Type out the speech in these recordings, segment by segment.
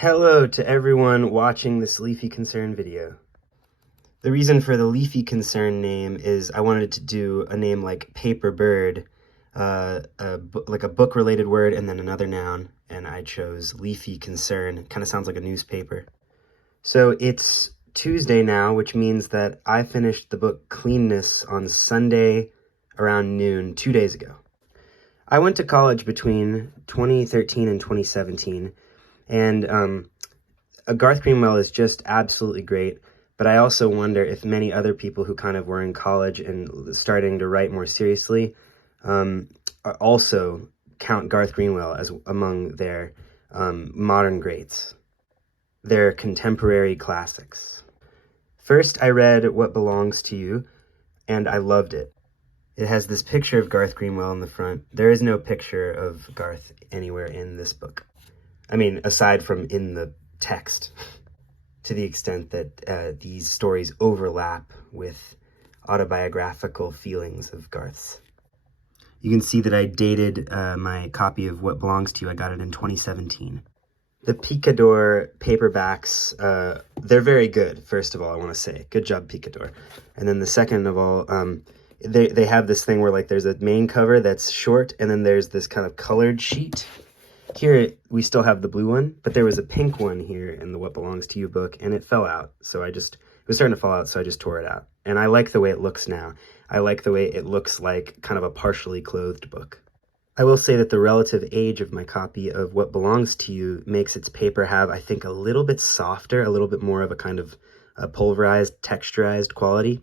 Hello to everyone watching this Leafy Concern video. The reason for the Leafy Concern name is I wanted to do a name like Paper Bird, like a book-related word and then another noun, and I chose Leafy Concern. Kind of sounds like a newspaper. So it's Tuesday now, which means that I finished the book Cleanness on Sunday around noon 2 days ago. I went to college between 2013 and 2017, and Garth Greenwell is just absolutely great, but I also wonder if many other people who kind of were in college and starting to write more seriously also count Garth Greenwell as among their modern greats, their contemporary classics. First, I read What Belongs to You, and I loved it. It has this picture of Garth Greenwell in the front. There is no picture of Garth anywhere in this book. I mean, aside from in the text, to the extent that these stories overlap with autobiographical feelings of Garth's. You can see that I dated my copy of What Belongs to You. I got it in 2017. The Picador paperbacks, they're very good, first of all, I want to say. Good job, Picador. And then the second of all, they have this thing where like there's a main cover that's short, and then there's this kind of colored sheet. Here, we still have the blue one, but there was a pink one here in the What Belongs to You book, and it fell out. So it was starting to fall out, so I just tore it out. And I like the way it looks now. I like the way it looks like kind of a partially clothed book. I will say that the relative age of my copy of What Belongs to You makes its paper have, I think, a little bit softer, a little bit more of a kind of pulverized, texturized quality.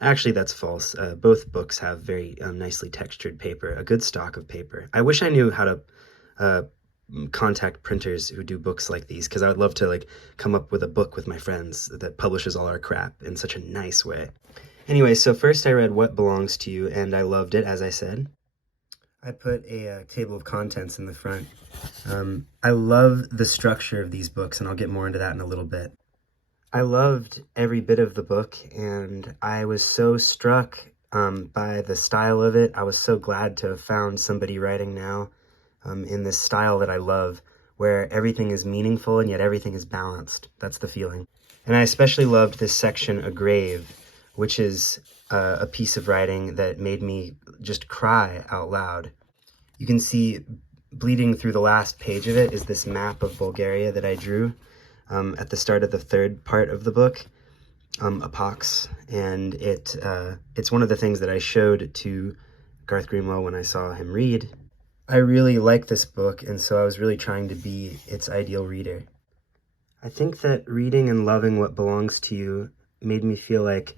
Actually, that's false. Both books have very nicely textured paper, a good stock of paper. I wish I knew how to contact printers who do books like these, because I would love to like come up with a book with my friends that publishes all our crap in such a nice way. Anyway, so first I read What Belongs to You, and I loved it, as I said. I put a table of contents in the front. I love the structure of these books, and I'll get more into that in a little bit. I loved every bit of the book, and I was so struck by the style of it. I was so glad to have found somebody writing now in this style that I love, where everything is meaningful and yet everything is balanced. That's the feeling. And I especially loved this section, A Grave, which is a piece of writing that made me just cry out loud. You can see bleeding through the last page of it is this map of Bulgaria that I drew at the start of the third part of the book, a pox, and it's one of the things that I showed to Garth Greenwell when I saw him read. I really like this book, and so I was really trying to be its ideal reader. I think that reading and loving What Belongs to You made me feel like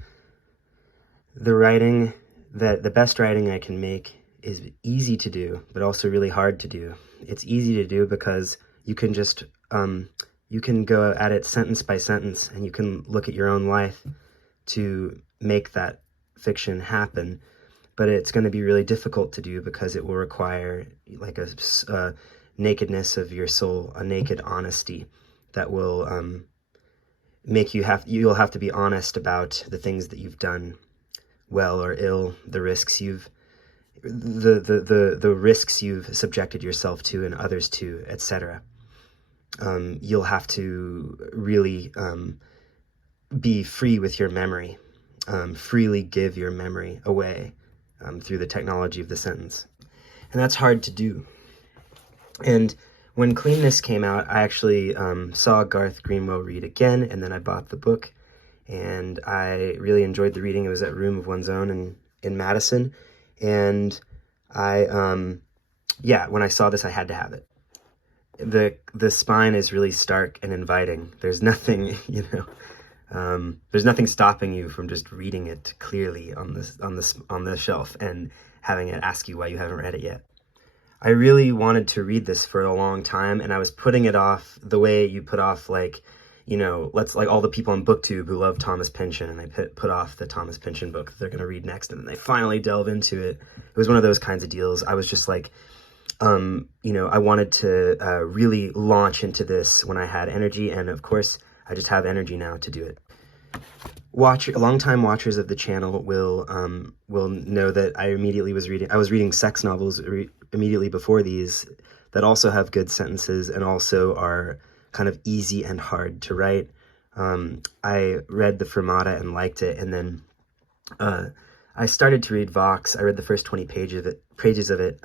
the best writing I can make is easy to do, but also really hard to do. It's easy to do because you can just, you can go at it sentence by sentence, and you can look at your own life to make that fiction happen. But it's going to be really difficult to do because it will require like a nakedness of your soul, a naked honesty that will you'll have to be honest about the things that you've done well or ill, the risks you've subjected yourself to and others to, etc. You'll have to really be free with your memory, freely give your memory away through the technology of the sentence. And that's hard to do. And when Cleanness came out, I actually saw Garth Greenwell read again, and then I bought the book, and I really enjoyed the reading. It was at Room of One's Own in Madison, and when I saw this, I had to have it. The spine is really stark and inviting. There's nothing, there's nothing stopping you from just reading it clearly on the shelf and having it ask you why you haven't read it yet. I really wanted to read this for a long time, and I was putting it off the way you put off like all the people on BookTube who love Thomas Pynchon, and they put off the Thomas Pynchon book that they're going to read next, and then they finally delve into it. It was one of those kinds of deals. I was just like, I wanted to really launch into this when I had energy, and of course, I just have energy now to do it. Longtime watchers of the channel will know that I was reading sex novels immediately before these that also have good sentences and also are kind of easy and hard to write. I read the Fermata and liked it, and then I started to read Vox. I read the first 20 pages of it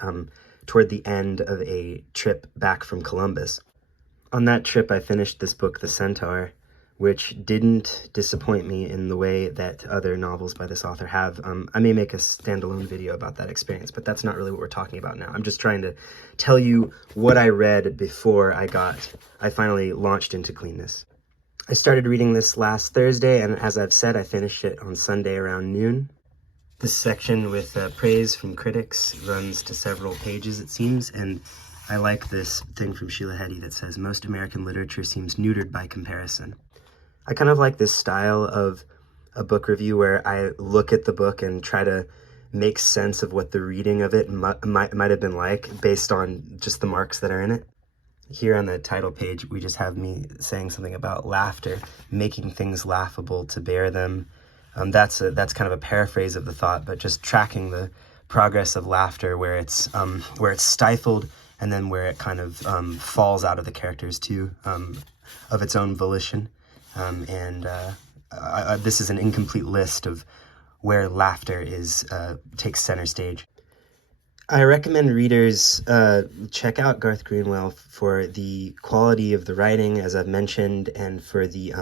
toward the end of a trip back from Columbus. On that trip, I finished this book, The Centaur, which didn't disappoint me in the way that other novels by this author have. I may make a standalone video about that experience, but that's not really what we're talking about now. I'm just trying to tell you what I read before I finally launched into Cleanness. I started reading this last Thursday, and as I've said, I finished it on Sunday around noon. This section with praise from critics runs to several pages, it seems, and I like this thing from Sheila Heti that says, "Most American literature seems neutered by comparison." I kind of like this style of a book review where I look at the book and try to make sense of what the reading of it might have been like based on just the marks that are in it. Here on the title page, we just have me saying something about laughter, making things laughable to bear them. That's kind of a paraphrase of the thought, but just tracking the progress of laughter where it's stifled and then where it kind of falls out of the characters too, of its own volition. This is an incomplete list of where laughter takes center stage. I recommend readers check out Garth Greenwell for the quality of the writing, as I've mentioned, and for the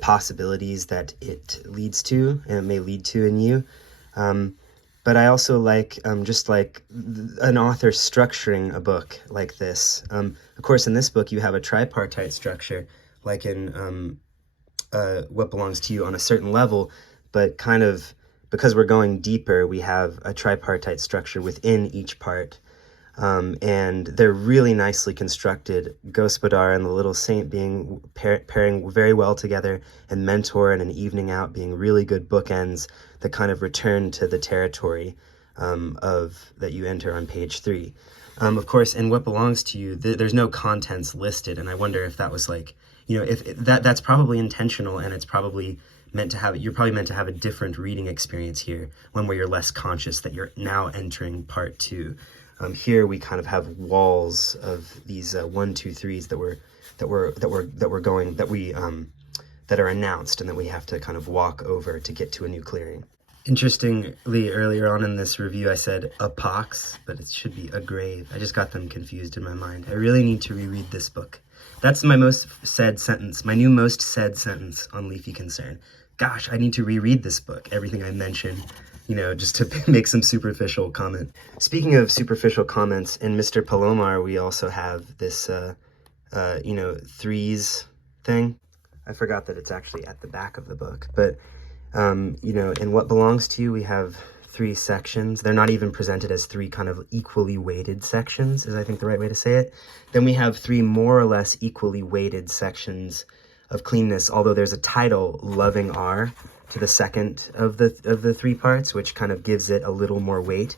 possibilities that it leads to and it may lead to in you. But I also like just like an author structuring a book like this. Of course, in this book, you have a tripartite structure, like in What Belongs to You, on a certain level, but kind of because we're going deeper, we have a tripartite structure within each part. And they're really nicely constructed. Gospodar and the Little Saint being pairing very well together, and Mentor and An Evening Out being really good bookends that kind of return to the territory that you enter on page 3. Of course, in What Belongs to You, there's no contents listed, and I wonder if that was like, if that's probably intentional, and it's probably you're probably meant to have a different reading experience here, one where you're less conscious that you're now entering part 2. Here we kind of have walls of these 1, 2, 3s that are announced and that we have to kind of walk over to get to a new clearing. Interestingly, earlier on in this review, I said a pox, but it should be a grave. I just got them confused in my mind. I really need to reread this book. That's my most said sentence, my new most said sentence on Leafy Concern. Gosh, I need to reread this book. Everything I mentioned, just to make some superficial comment. Speaking of superficial comments, in Mr. Palomar, we also have this, threes thing. I forgot that it's actually at the back of the book, but, in What Belongs to You, we have 3 sections. They're not even presented as 3 kind of equally weighted sections, is I think the right way to say it. Then we have 3 more or less equally weighted sections of Cleanness, although there's a title, Loving R, to the second of the 3 parts, which kind of gives it a little more weight,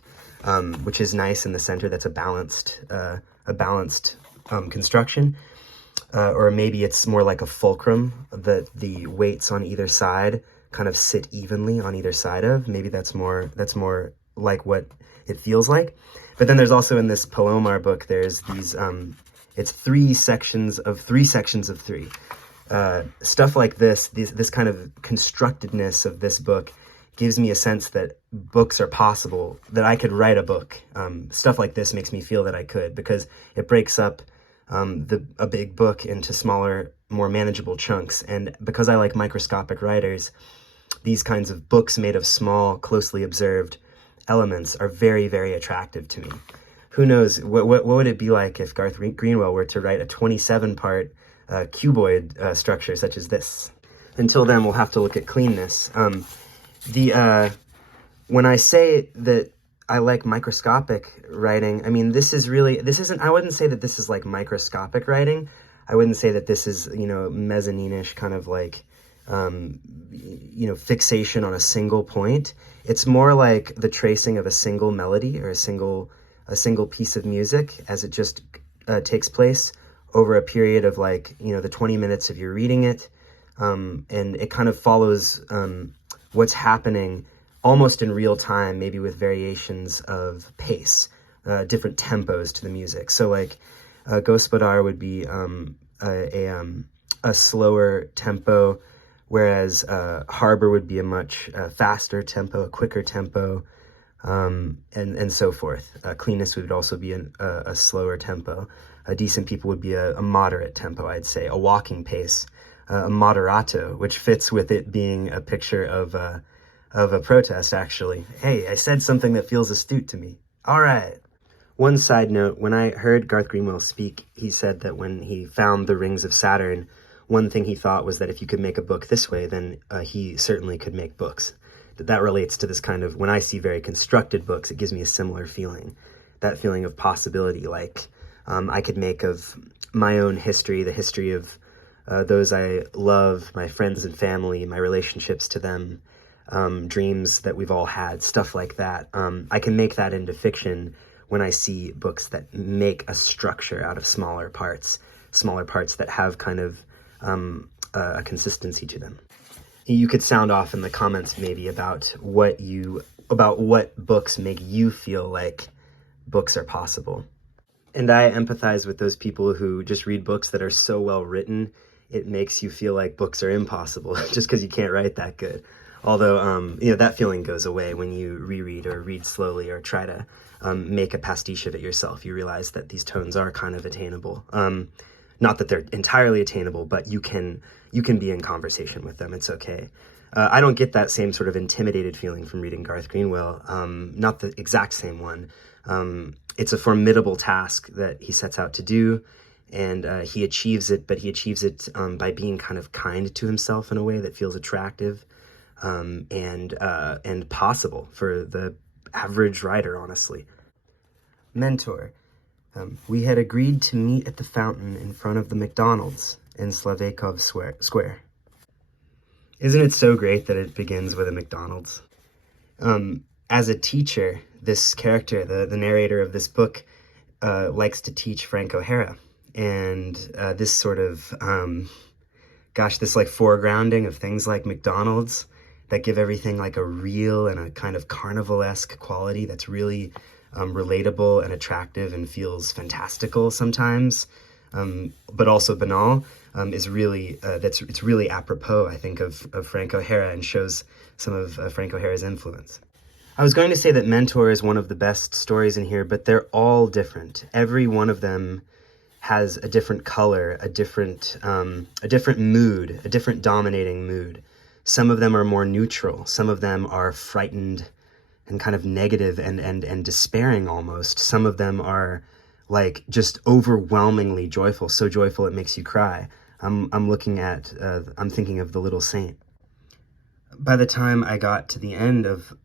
which is nice in the center. That's a balanced construction. Or maybe it's more like a fulcrum that the weights on either side kind of sit evenly on either side of. Maybe that's more like what it feels like. But then there's also in this Palomar book, there's these, it's 3 sections of 3 sections of 3. Stuff like this kind of constructedness of this book gives me a sense that books are possible, that I could write a book. Stuff like this makes me feel that I could, because it breaks up a big book into smaller, more manageable chunks. And because I like microscopic writers, these kinds of books made of small, closely observed elements are very, very attractive to me. Who knows, what would it be like if Garth Greenwell were to write a 27-part cuboid structure such as this? Until then, we'll have to look at Cleanness. When I say that I like microscopic writing, I mean, I wouldn't say that this is like microscopic writing. I wouldn't say that this is, mezzanine-ish kind of like, fixation on a single point. It's more like the tracing of a single melody or a single piece of music as it just takes place over a period of the 20 minutes of you reading it. And it kind of follows what's happening almost in real time, maybe with variations of pace, different tempos to the music. So Gospodar would be a slower tempo, whereas Harbor would be a much faster tempo, a quicker tempo, and so forth. Cleanness would also be a slower tempo. Decent People would be a moderate tempo, I'd say, a walking pace, a moderato, which fits with it being a picture of a protest, actually. Hey, I said something that feels astute to me. All right. One side note, when I heard Garth Greenwell speak, he said that when he found the Rings of Saturn, one thing he thought was that if you could make a book this way, then he certainly could make books. That relates to this kind of, when I see very constructed books, it gives me a similar feeling. That feeling of possibility, like I could make of my own history, the history of those I love, my friends and family, my relationships to them, dreams that we've all had, stuff like that. I can make that into fiction when I see books that make a structure out of smaller parts that have kind of a consistency to them. You could sound off in the comments maybe about what books make you feel like books are possible. And I empathize with those people who just read books that are so well written, it makes you feel like books are impossible just because you can't write that good. Although, that feeling goes away when you reread or read slowly or try to make a pastiche of it yourself. You realize that these tones are kind of attainable. Not that they're entirely attainable, but you can be in conversation with them. It's okay. I don't get that same sort of intimidated feeling from reading Garth Greenwell. Not the exact same one. It's a formidable task that he sets out to do, and he achieves it, but he achieves it by being kind of kind to himself in a way that feels attractive and possible for the average writer, honestly. Mentor. We had agreed to meet at the fountain in front of the McDonald's in Slaveykov Square. Isn't it so great that it begins with a McDonald's? As a teacher, this character, the narrator of this book, likes to teach Frank O'Hara. And this sort of, this like foregrounding of things like McDonald's that give everything like a real and a kind of carnival-esque quality that's really relatable and attractive and feels fantastical sometimes, but also banal, is really, it's really apropos, I think, of Frank O'Hara and shows some of Frank O'Hara's influence. I was going to say that Mentor is one of the best stories in here, but they're all different. Every one of them has a different color, a different mood, a different dominating mood. Some of them are more neutral. Some of them are frightened and kind of negative and despairing almost. Some of them are like just overwhelmingly joyful, so joyful it makes you cry. I'm thinking of The Little Saint. By the time I got to the end of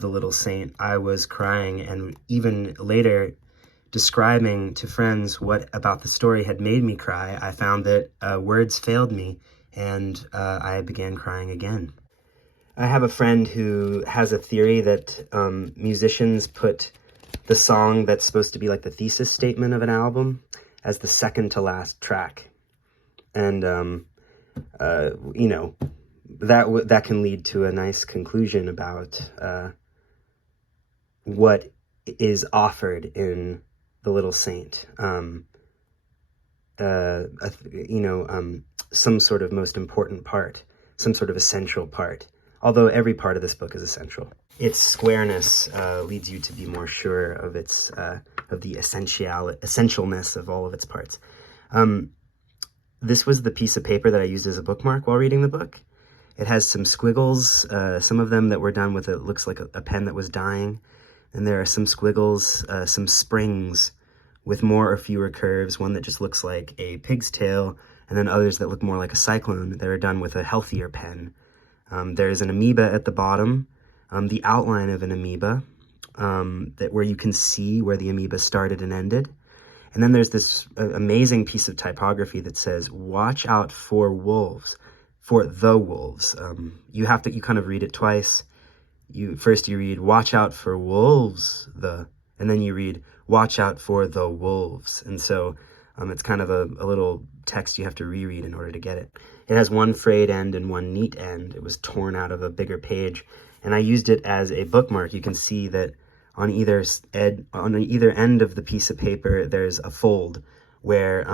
The Little Saint, I was crying, and even later, describing to friends what about the story had made me cry, I found that words failed me, and I began crying again. I have a friend who has a theory that musicians put the song that's supposed to be like the thesis statement of an album as the second to last track. And, that can lead to a nice conclusion about what is offered in The Little Saint. Some sort of most important part, some sort of essential part. Although every part of this book is essential. Its squareness leads you to be more sure of its of the essentialness of all of its parts. This was the piece of paper that I used as a bookmark while reading the book. It has some squiggles, some of them that were done with it looks like a pen that was dying. And there are some squiggles, some springs with more or fewer curves, one that just looks like a pig's tail, and then others that look more like a cyclone that are done with a healthier pen. There's an amoeba at the bottom, the outline of an amoeba, where you can see where the amoeba started and ended. And then there's this amazing piece of typography that says, "Watch out for wolves," for the wolves. You kind of read it twice. First you read, "Watch out for wolves," and then you read, "Watch out for the wolves." And so it's kind of a little text you have to reread in order to get it. It has one frayed end and one neat end. It was torn out of a bigger page, and I used it as a bookmark. You can see that on either end of the piece of paper, there's a fold where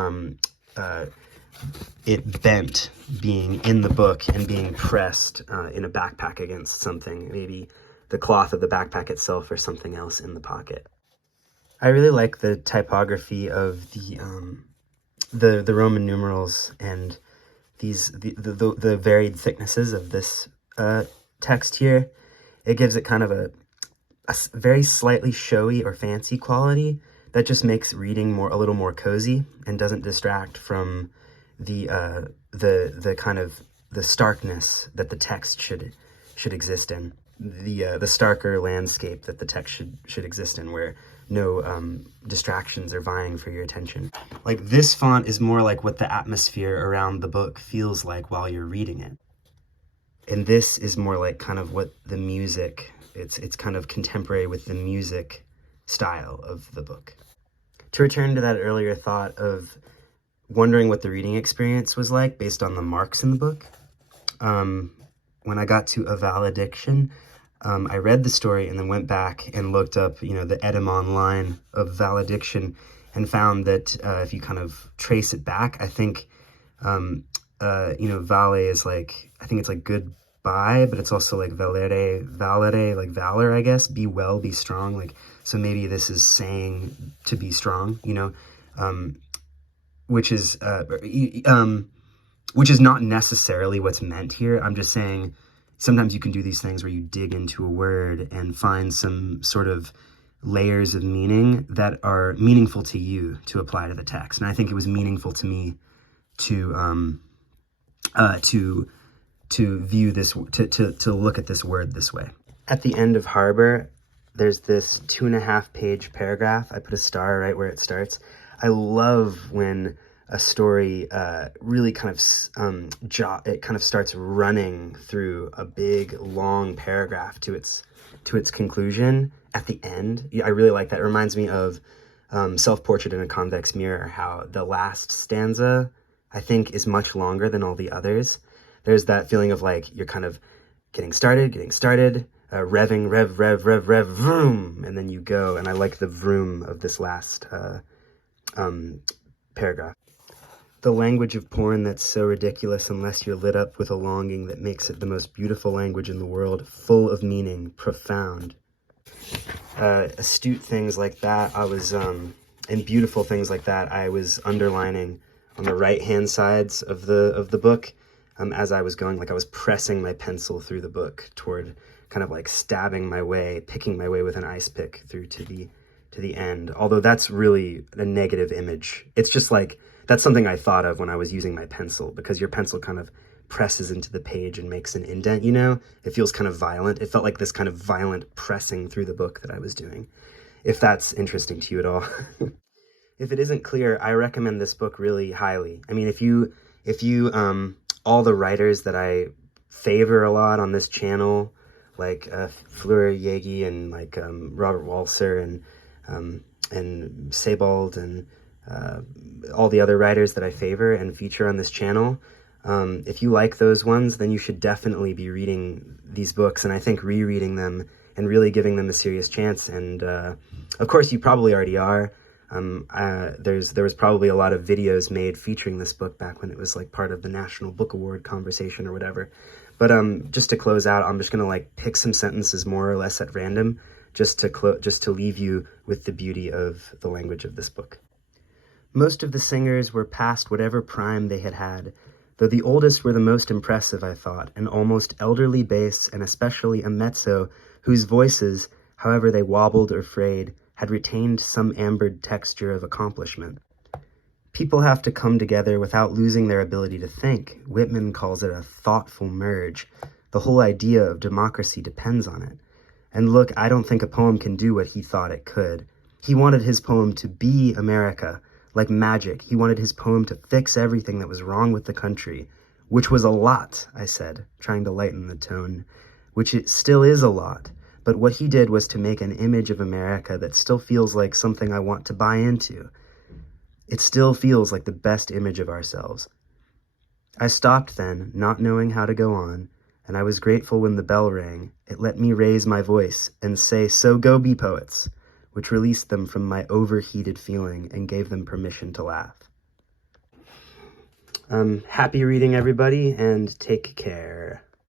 it bent, being in the book and being pressed in a backpack against something, maybe the cloth of the backpack itself or something else in the pocket. I really like the typography of the Roman numerals and the varied thicknesses of this text here. It gives it kind of a very slightly showy or fancy quality that just makes reading a little more cozy and doesn't distract from the kind of the starkness that the text should exist in, the starker landscape that the text should exist in, where no distractions are vying for your attention. Like, this font is more like what the atmosphere around the book feels like while you're reading it. And this is more like kind of what the music, it's kind of contemporary with the music style of the book. To return to that earlier thought of wondering what the reading experience was like based on the marks in the book, when I got to a valediction, I read the story and then went back and looked up, the etymon line of valediction, and found that if you kind of trace it back, I think, vale is like, I think it's like goodbye, but it's also like valere, like valor, I guess, be well, be strong. Like, so maybe this is saying to be strong, which is not necessarily what's meant here. I'm just saying, sometimes you can do these things where you dig into a word and find some sort of layers of meaning that are meaningful to you to apply to the text. And I think it was meaningful to me to view this, to look at this word this way. At the end of Harbor, there's this 2.5-page paragraph. I put a star right where it starts. I love when a story really kind of starts running through a big long paragraph to its conclusion at the end. I really like that. It reminds me of Self-Portrait in a Convex Mirror, how the last stanza, I think, is much longer than all the others. There's that feeling of like you're kind of getting started, revving, rev, vroom, and then you go. And I like the vroom of this last paragraph. The language of porn that's so ridiculous unless you're lit up with a longing that makes it the most beautiful language in the world, full of meaning, profound. Astute things like that, and beautiful things like that, I was underlining on the right-hand sides of the book as I was going. Like, I was pressing my pencil through the book toward kind of like stabbing my way, picking my way with an ice pick through to the end. Although that's really a negative image. It's just like, that's something I thought of when I was using my pencil, because your pencil kind of presses into the page and makes an indent, It feels kind of violent. It felt like this kind of violent pressing through the book that I was doing. If that's interesting to you at all. If it isn't clear, I recommend this book really highly. I mean, if you all the writers that I favor a lot on this channel, like Fleur Yegi and like Robert Walser and Sebald and all the other writers that I favor and feature on this channel, if you like those ones, then you should definitely be reading these books, and I think rereading them and really giving them a serious chance. And of course, you probably already are. There was probably a lot of videos made featuring this book back when it was like part of the National Book Award conversation or whatever. But just to close out, I'm just gonna like pick some sentences more or less at random, just to leave you with the beauty of the language of this book. Most of the singers were past whatever prime they had had, though the oldest were the most impressive, I thought, an almost elderly bass, and especially a mezzo, whose voices, however they wobbled or frayed, had retained some ambered texture of accomplishment. People have to come together without losing their ability to think. Whitman calls it a thoughtful merge. The whole idea of democracy depends on it. And look, I don't think a poem can do what he thought it could. He wanted his poem to be America. Like magic, he wanted his poem to fix everything that was wrong with the country, which was a lot, I said, trying to lighten the tone, which it still is a lot. But what he did was to make an image of America that still feels like something I want to buy into. It still feels like the best image of ourselves. I stopped then, not knowing how to go on, and I was grateful when the bell rang. It let me raise my voice and say, "So go be poets," which released them from my overheated feeling and gave them permission to laugh. Happy reading, everybody, and take care.